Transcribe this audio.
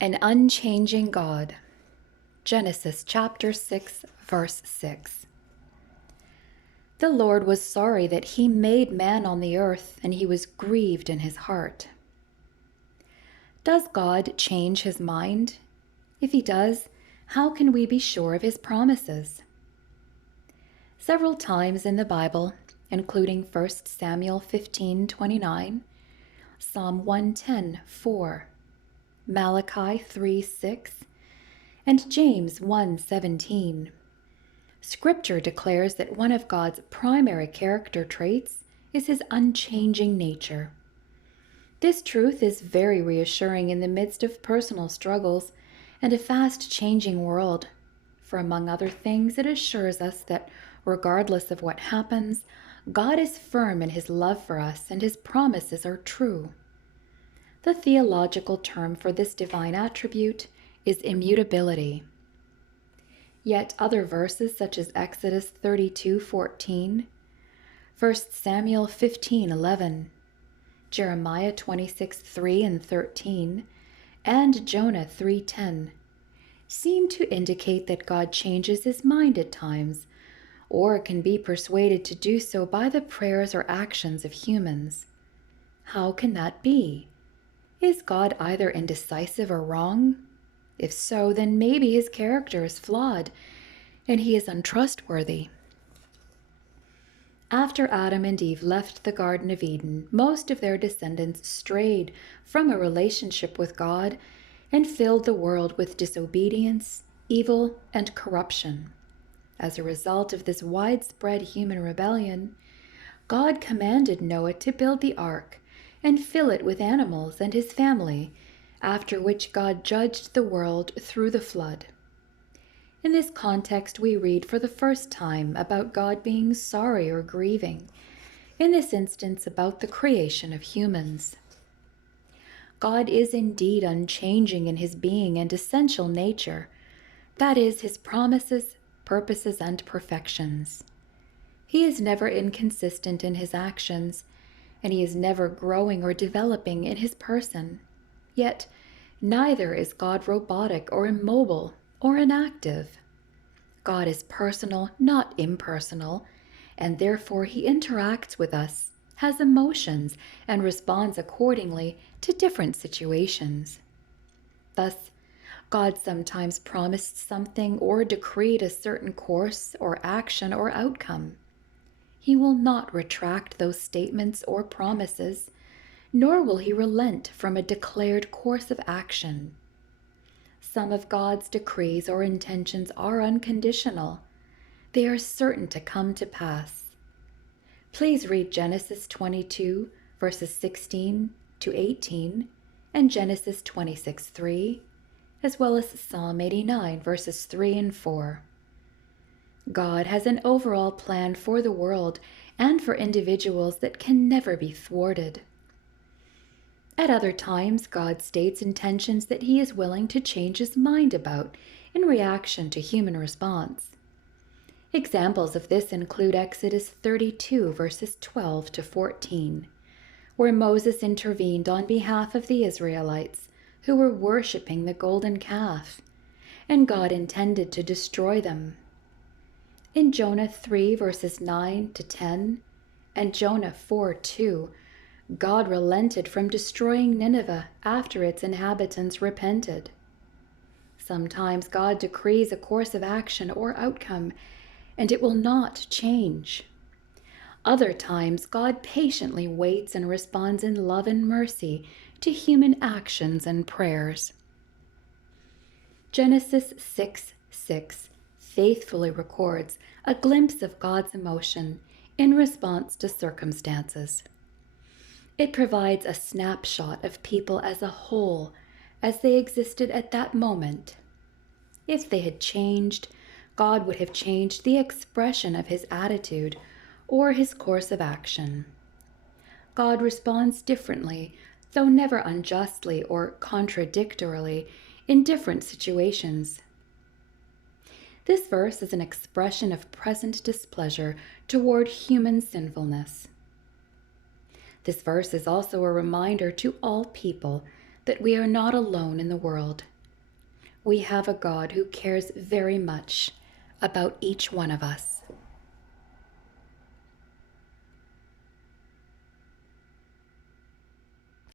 An unchanging God. Genesis chapter 6, verse 6. The Lord was sorry that he made man on the earth, and he was grieved in his heart. Does God change his mind? If he does, how can we be sure of his promises? Several times in the Bible, including 1 Samuel 15:29, Psalm 110:4, Malachi 3:6, and James 1:17, Scripture declares that one of God's primary character traits is his unchanging nature. This truth is very reassuring in the midst of personal struggles and a fast-changing world, for among other things, it assures us that regardless of what happens, God is firm in his love for us and his promises are true. The theological term for this divine attribute is immutability. Yet other verses such as Exodus 32:14, 1 Samuel 15:11, Jeremiah 26:3 and 13, and Jonah 3:10 seem to indicate that God changes his mind at times, or can be persuaded to do so by the prayers or actions of humans. How can that be? Is God either indecisive or wrong? If so, then maybe his character is flawed and he is untrustworthy. After Adam and Eve left the Garden of Eden, most of their descendants strayed from a relationship with God and filled the world with disobedience, evil, and corruption. As a result of this widespread human rebellion, God commanded Noah to build the ark and fill it with animals and his family, after which God judged the world through the flood. In this context, we read for the first time about God being sorry or grieving, in this instance about the creation of humans. God is indeed unchanging in his being and essential nature, that is, his promises, purposes, and perfections. He is never inconsistent in his actions, and he is never growing or developing in his person. Yet, neither is God robotic or immobile or inactive. God is personal, not impersonal, and therefore he interacts with us, has emotions, and responds accordingly to different situations. Thus, God sometimes promised something or decreed a certain course or action or outcome. He will not retract those statements or promises, nor will he relent from a declared course of action. Some of God's decrees or intentions are unconditional. They are certain to come to pass. Please read Genesis 22, verses 16 to 18, and Genesis 26:3, as well as Psalm 89, verses 3 and 4. God has an overall plan for the world and for individuals that can never be thwarted. At other times, God states intentions that he is willing to change his mind about in reaction to human response. Examples of this include Exodus 32, verses 12 to 14, where Moses intervened on behalf of the Israelites who were worshiping the golden calf, and God intended to destroy them. In Jonah 3, verses 9 to 10, and Jonah 4:2, God relented from destroying Nineveh after its inhabitants repented. Sometimes God decrees a course of action or outcome, and it will not change. Other times, God patiently waits and responds in love and mercy to human actions and prayers. Genesis 6:6 faithfully records a glimpse of God's emotion in response to circumstances. It provides a snapshot of people as a whole, as they existed at that moment. If they had changed, God would have changed the expression of his attitude or his course of action. God responds differently, though never unjustly or contradictorily, in different situations. This verse is an expression of present displeasure toward human sinfulness. This verse is also a reminder to all people that we are not alone in the world. We have a God who cares very much about each one of us.